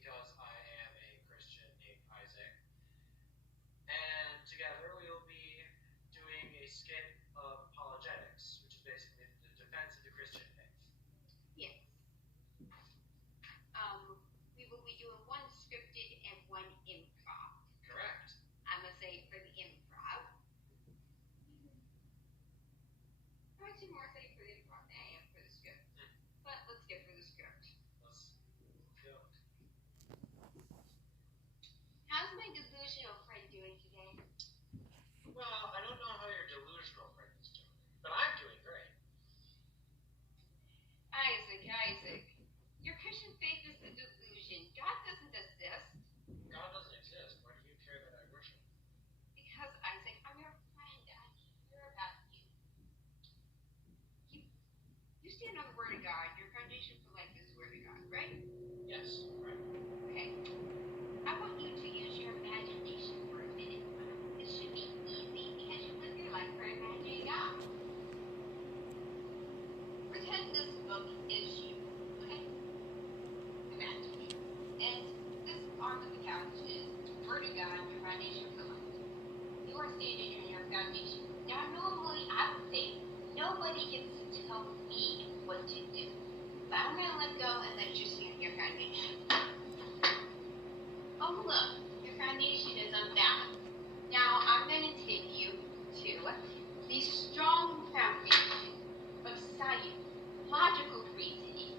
because I am a Christian named Isaac. And together we will be doing a skit of Apologetics, which is basically the defense of the Christian faith. Yes. We will be doing one scripted and one improv. Correct. I'm going to say for the improv. I'm actually more excited for the improv than I am for the script. But let's get for the script. Let's go. How's my delusional friend doing today? Well, I don't know how your delusional friend is doing, but I'm doing great. Isaac, your Christian faith is a delusion. God doesn't exist. God doesn't exist. Why do you care that I worship? Because, Isaac, I'm your friend. I care about you. You stand on the Word of God. Your foundation for life is the Word of God, right? Yes, right. Okay. I want you to use your imagination for a minute. It should be easy because you live your life for imagining God. Pretend this book is you. Okay? Imagine me. And this arm of the couch is Word of God, your foundation for life. You are standing in your foundation. Now, normally I would say nobody gets to tell me what to do. But I'm going to let go and let you stand in your foundation. Oh, look, your foundation is unbound. Now, I'm going to take you to the strong foundation of science, logical reasoning,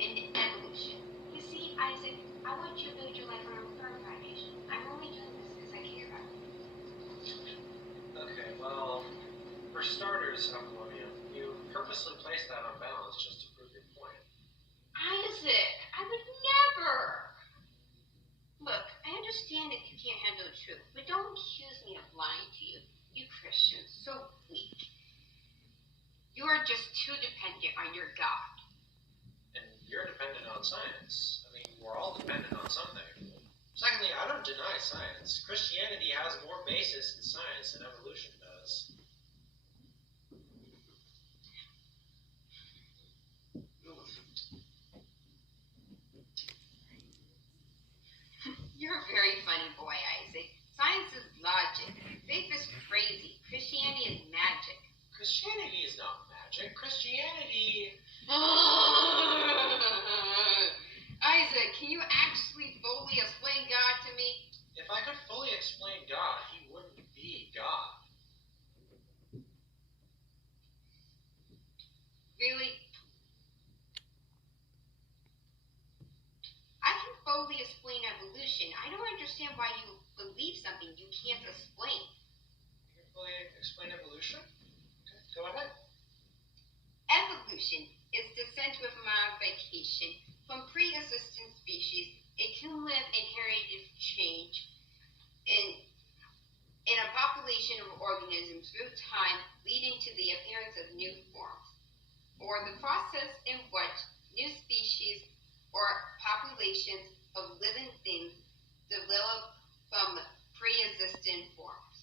and evolution. You see, Isaac, I want you to build your life on a firm foundation. I'm only doing this because I care about you. Okay, well, for starters, Apollonia, you purposely placed that on balance just to prove your point. Isaac, I would never. Look, I understand if you can't handle the truth, but don't accuse me of lying to you. You Christians, so weak. You are just too dependent on your God. And you're dependent on science. I mean, we're all dependent on something. Secondly, I don't deny science. Christianity has more basis in science than evolution does. You're a very funny boy, Isaac. Science is logic. Faith is crazy. Christianity is magic. Christianity is not magic. Christianity... Isaac, can you actually fully explain God to me? If I could fully explain God, he wouldn't be God. Really? I can fully explain evolution. I don't understand why you believe something you can't explain. You can fully explain evolution? Okay, go ahead. Evolution is descent with modification from pre-existing species. It can live and heritage change in a population of organisms through time, leading to the appearance of new forms, or the process in which new species or populations of living things develop from pre-existing forms,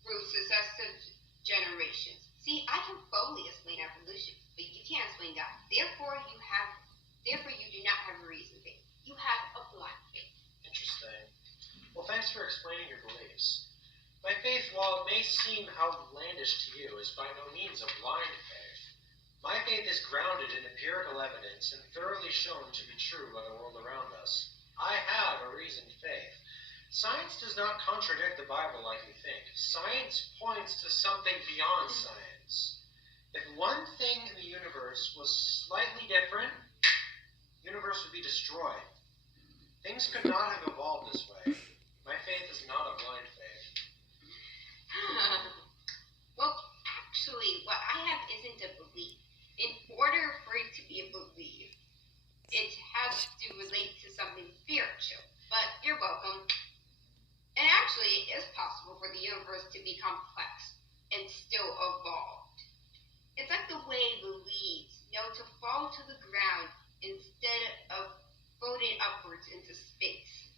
through successive generations. See, I can fully explain evolution, but you can't explain God. Therefore, you do not have a reason faith. You have a blind faith. Interesting. Well, thanks for explaining your beliefs. My faith, while it may seem outlandish to you, is by no means a blind faith. My faith is grounded in empirical evidence and thoroughly shown to be true by the world around us. I have a reasoned faith. Science does not contradict the Bible like you think. Science points to something beyond science. If one thing in the universe was slightly different, the universe would be destroyed. Things could not have evolved this way. My faith is not a blind faith. Well, actually, what I have isn't a belief. In order for it to be a belief, it has to relate to something spiritual. But you're welcome. And actually, it is possible for the universe to be complex and still evolved. It's like the way the leaves know to fall to the ground instead of floating upwards into space.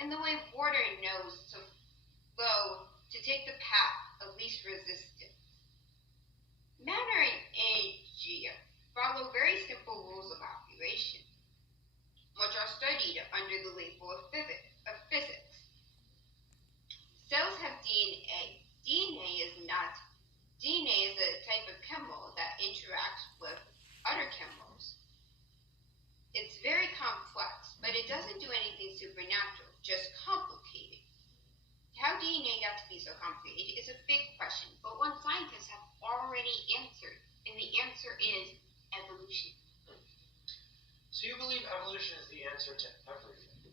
And the way water knows to flow to take the path of least resistance. Matter and energy follow very simple rules of operation. under the label of physics. Cells have DNA. DNA is a type of chemical that interacts with other chemicals. It's very complex, but it doesn't do anything supernatural, just complicated. How DNA got to be so complicated is a big question, but one scientists have already answered, and the answer is evolution. So you believe evolution is the answer to everything?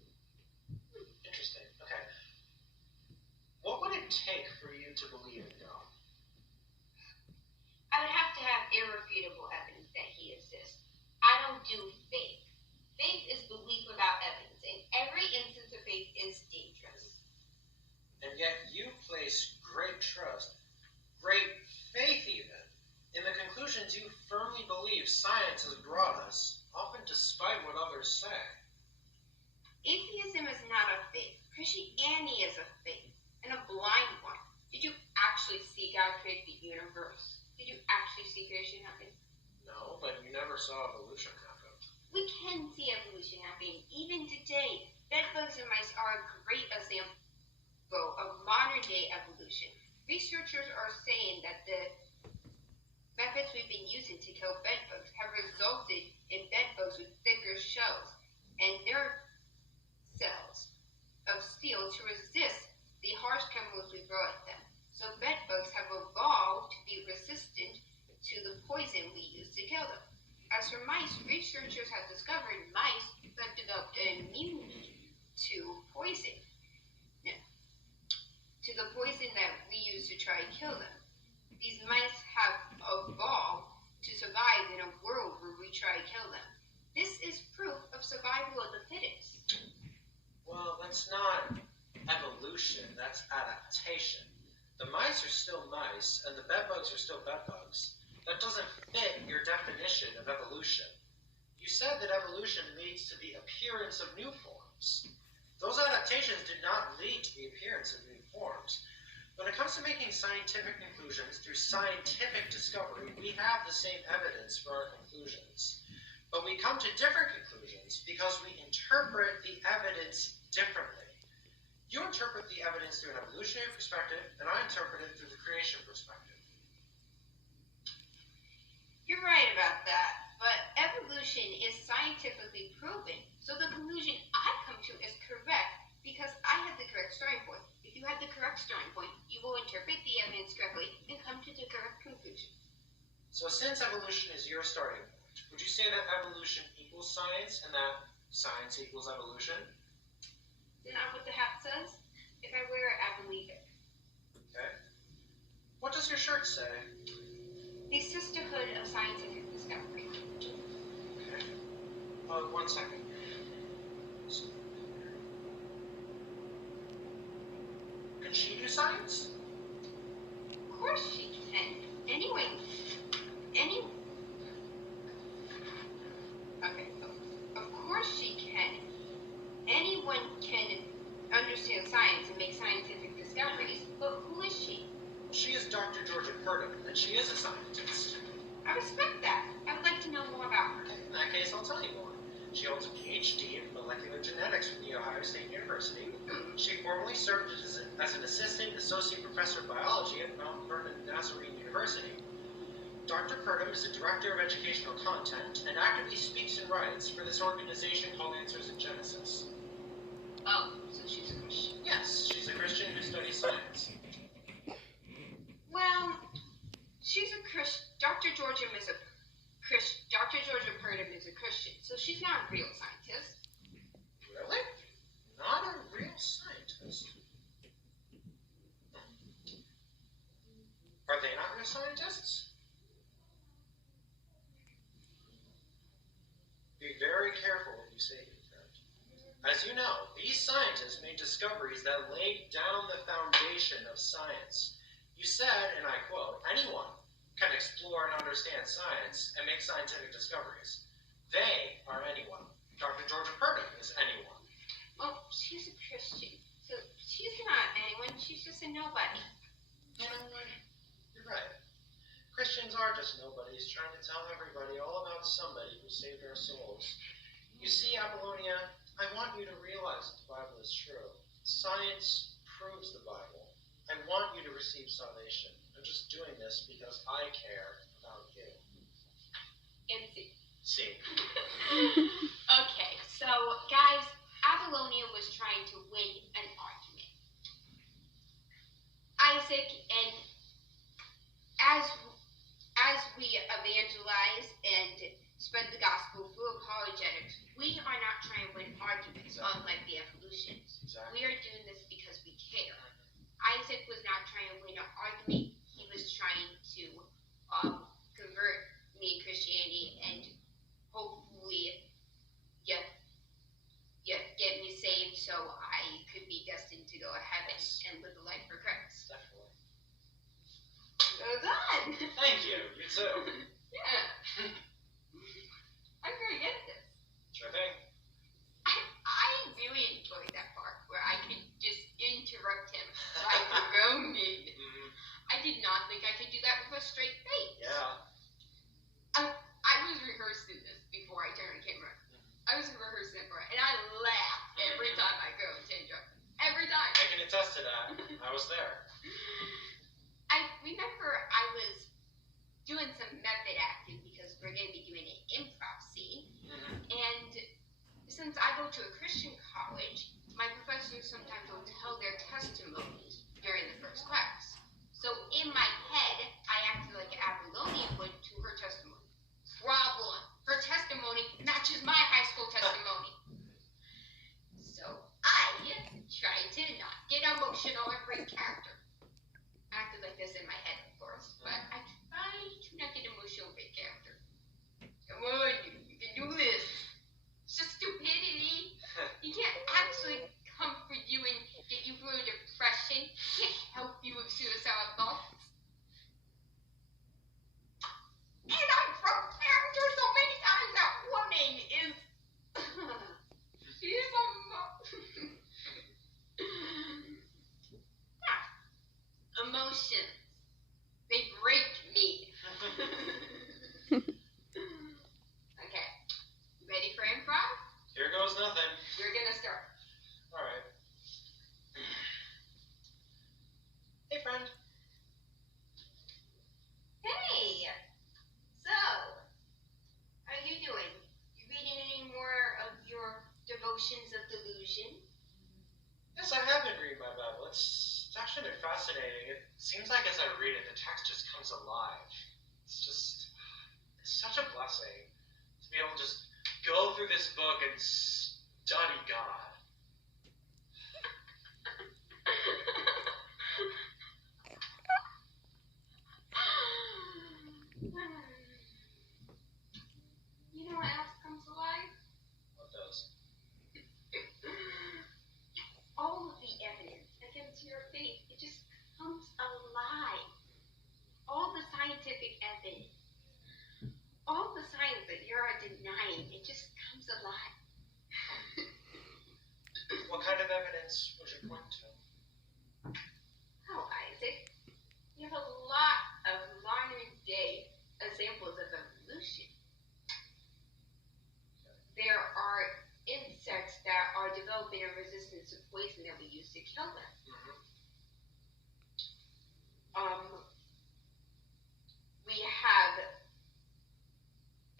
Interesting. Okay. What would it take for you to believe in God? I would have to have irrefutable evidence that he exists. I don't do faith. Faith is belief without evidence, and every instance of faith is dangerous. And yet you place great trust, great faith even, in the conclusions you firmly believe science has brought us, often despite what others say. Atheism is not a faith. Christianity is a faith, and a blind one. Did you actually see God create the universe? Did you actually see creation happen? No, but you never saw evolution happen. We can see evolution happening. Even today, bedbugs and mice are a great example of modern-day evolution. Researchers are saying that the methods we've been using to kill bedbugs have resulted in bedbugs with thicker shells and nerve cells of steel to resist the harsh chemicals we throw at them. So bedbugs have evolved to be resistant to the poison we use to kill them. As for mice, researchers have discovered mice that developed an immunity to poison. To the poison that we use to try to kill them. These mice have evolved to survive in a world where we try to kill them. This is proof of survival of the fittest. Well, that's not evolution, that's adaptation. The mice are still mice, and the bedbugs are still bedbugs. That doesn't fit your definition of evolution. You said that evolution leads to the appearance of new forms. Those adaptations did not lead to the appearance of new forms. When it comes to making scientific conclusions through scientific discovery, we have the same evidence for our conclusions. But we come to different conclusions because we interpret the evidence differently. You interpret the evidence through an evolutionary perspective, and I interpret it through the creation perspective. You're right about that, but evolution is scientifically proven, so the conclusion I come to is correct because I have the correct starting point. If you have the correct starting point, you will interpret the evidence correctly and come to the correct conclusion. So since evolution is your starting point, would you say that evolution equals science and that science equals evolution? Isn't that what the hat says? If I wear it, I believe it. Okay. What does your shirt say? The Sisterhood of Scientific Discovery. Okay. 1 second. Can she do science? Of course she can. Anyway, okay, of course she can. Anyone can understand science and make scientific discoveries, but who is she? She is Dr. Georgia Purdom, and she is a scientist. I respect that. I would like to know more about her. In that case, I'll tell you more. She holds a PhD in molecular genetics from the Ohio State University. She formerly served as an assistant associate professor of biology at Mount Vernon Nazarene University. Dr. Purdom is a director of educational content and actively speaks and writes for this organization called Answers in Genesis. Oh, so she's a Christian. Yes, she's a Christian who studies science. Well, she's a Christian. Dr. Georgia Purdom is a Christian, so she's not a real scientist. Really? Not a real scientist? Are they not real scientists? Be very careful what you say, friend. As you know, these scientists made discoveries that laid down the foundation of science. You said, and I quote, anyone can explore and understand science and make scientific discoveries. They are anyone. Dr. Georgia Purdom is anyone. Well, she's a Christian, so she's not anyone. She's just a nobody. You know what? You're right. Christians are just nobodies trying to tell everybody all about somebody who saved our souls. You see, Apollonia, I want you to realize that the Bible is true. Science proves the Bible. I want you to receive salvation. I'm just doing this because I care about you. And see. See. Okay, so guys, Apollonia was trying to win an argument. Isaac, and as we evangelize and spread the gospel through apologetics, we are not trying to win arguments, unlike the evolutionists. Exactly. We are doing this because we care. Isaac was not trying to win an argument. He was trying to convert me to Christianity and hopefully get me saved so I could be destined to go to heaven and live a life for Christ. Definitely. Well done. Thank you. You too. Yeah. I'm very good at this. Sure thing. I really enjoyed that part where I could just interrupt him like Roman. I did not think I could do that with a straight face. Yeah. I was rehearsing this before I turned the camera. I was rehearsing it for it, and I laugh every time I go to interrupt him. Every time. I can attest to that. I was there. I remember I was doing some method acting because we're going to be doing an improv scene. And since I go to a Christian college, my professors sometimes will tell their testimonies during the first class. So in my head, I acted like Apollonia would to her testimony. Problem. Her testimony matches my high school testimony. So I tried to not get emotional and break character. I acted like this in my head, of course, but I tried to not get emotional and break character. Come on, you can do this. It's just stupidity. You can't actually comfort you and get you through a depression. Can't help you with suicidal thoughts. And I broke character so many times. That woman is. She's emotions. They break me. Okay. Ready for improv? Here goes nothing. You're gonna start. Alright. Hey, friend. Hey! So, how are you doing? You reading any more of your devotions of delusion? Yes, I have been reading my Bible. It's actually been fascinating. It seems like as I read it, the text just comes alive. It's such a blessing to be able to just go through this book and study God. You know what else comes alive? What does? All of the evidence against your faith, it just comes alive. All the scientific evidence, all the science that you're denying, it just comes alive. What kind of evidence would you point to? Oh, Isaac, you have a lot of modern day examples of evolution. There are insects that are developing a resistance to poison that we use to kill them. We have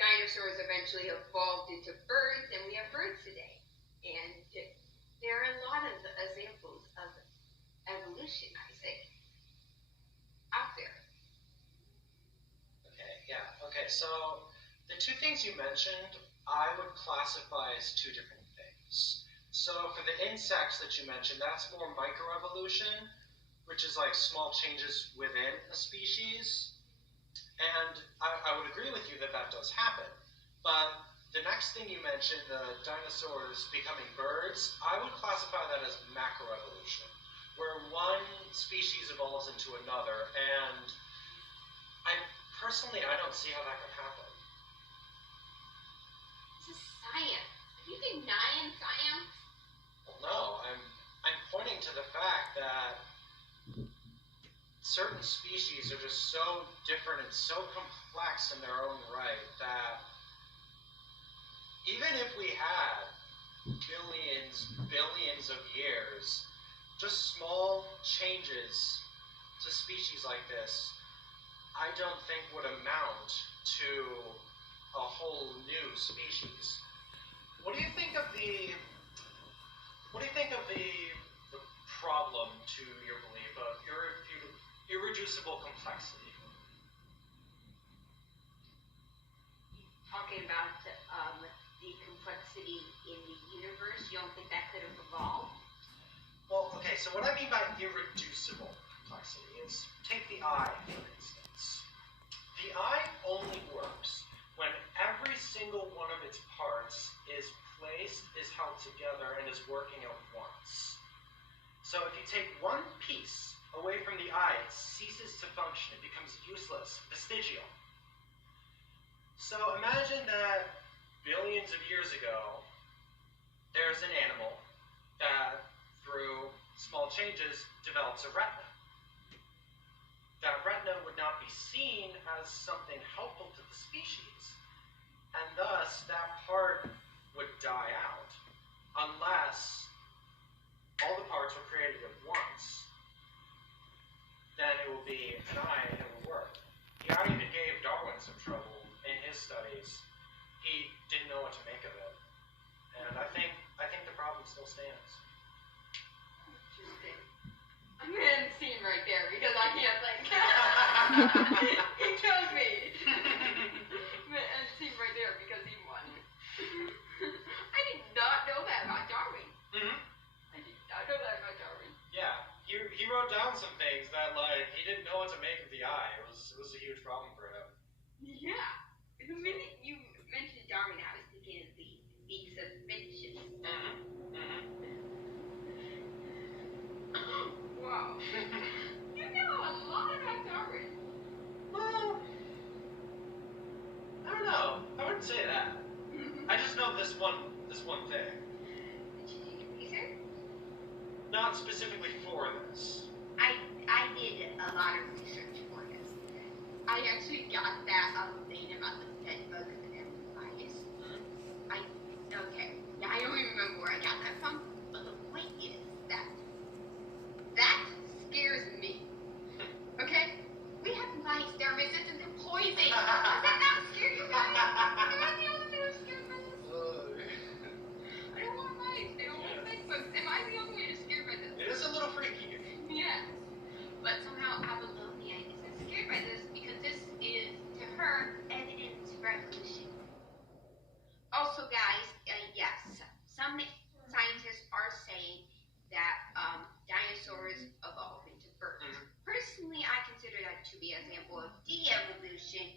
dinosaurs eventually evolved into birds, and we have birds today. And there are a lot of examples of evolution, Isaac, out there. Okay, so the two things you mentioned, I would classify as two different things. So for the insects that you mentioned, that's more microevolution, which is like small changes within a species. And I would agree with you that that does happen. But the next thing you mentioned, the dinosaurs becoming birds, I would classify that as macroevolution, where one species evolves into another. And personally, I don't see how that could happen. This is science. Are you denying science? Well, no, I'm pointing to the fact that certain species are just so different and so complex in their own right that even if we had billions of years, just small changes to species like this, I don't think would amount to a whole new species. What do you think of the problem to your belief of irreducible complexity? Talking about the complexity in the universe, you don't think that could have evolved? Well, okay, so what I mean by irreducible complexity is, take the eye, for instance. The eye only works when every single one of its parts is placed, is held together, and is working at once. So if you take one piece away from the eye, it ceases to function. It becomes useless, vestigial. So imagine that billions of years ago, there's an animal that, through small changes, develops a retina. That retina would not be seen as something helpful to the species, and thus that part would die out, unless all the parts were created at once. Then it will be an eye and it will work. The eye even gave Darwin some trouble in his studies. He didn't know what to make of it. And I think the problem still stands. Interesting. I'm gonna end the scene right there because I can't think. He killed me. I'm gonna end the scene right there because he won. I did not know that about Darwin. Mm-hmm. I did not know that about Darwin. Yeah, he wrote down some things that, like, he didn't know what to make of the eye. It was a huge problem for him. Yeah. The minute you mentioned Darwin, I was thinking of the beaks of finches. Mm-hmm. Mm-hmm. Wow. You know a lot about Darwin. Well, I don't know. I wouldn't say that. I just know this one thing. Did you do your research? Not specifically for this. I did a lot of research for this. I actually got that thing about the bed bug and virus. Okay. Yeah, I don't even remember where I got that from. But the point is that scares me. Okay? We have mice that are resistant to poison. Does that not scare you guys? Am I the only one who's scared by this? I don't want mice. I don't want bed bugs. Am I the only one who's scared by this? It is a little freaky. Yes. But somehow Apollonia isn't scared by this because this is, to her, evidence for evolution. Also, guys, yes, some scientists are saying that dinosaurs evolved into birds. Mm-hmm. Personally, I consider that to be an example of de-evolution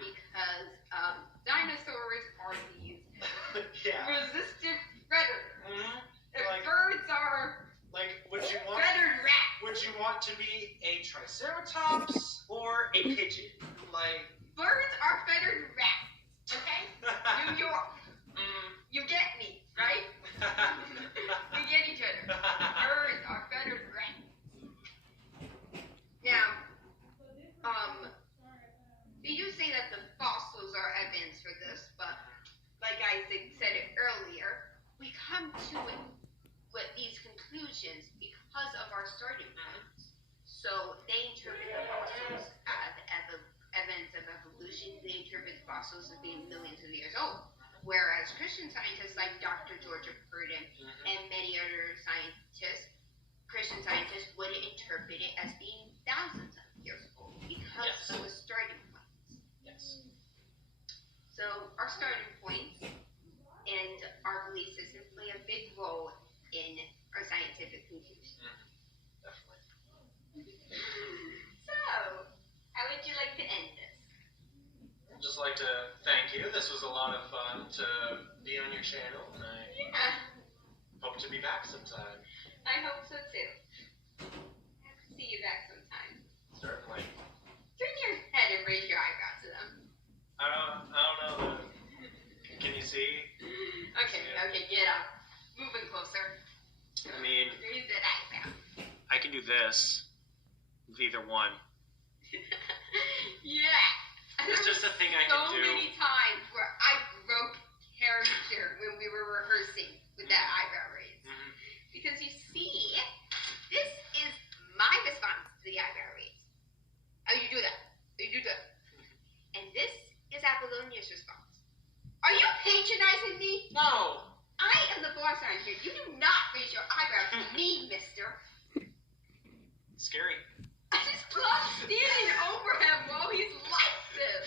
because dinosaurs are these Yeah. resistant predators. Mm-hmm. If Like- birds are Like, would you want feathered rats. would you want to be a triceratops or a pigeon? Like, Birds are feathered rats, okay? New York. You get me, right? We get each other. Birds are feathered rats. Now, you say that the fossils are evidence for this, but like I said it earlier, we come to it with these conclusions because of our starting points. So they interpret the fossils as evidence of evolution. They interpret the fossils as being millions of years old. Whereas Christian scientists like Dr. Georgia Purdon and many other Christian scientists would interpret it as being thousands of years old because of the starting points. yes. So our starting points and our belief systems play a big role in our scientific conclusions. Definitely. So, how would you like to end this? I'd just like to thank you. This was a lot of fun to be on your channel, and I hope to be back sometime. I hope so too. I have to see you back sometime. Certainly. Turn your head and raise your eyebrow to them. I don't know. Can you see? Okay, get up. Moving closer. I mean, Raise that eyebrow. I can do this with either one. Yeah. It's just a thing I can do. So many times where I broke character when we were rehearsing with that Apollonia's response. Are you patronizing me? No. I am the boss around here. You do not raise your eyebrows at me, mister. Scary. I just love standing over him while he's like this.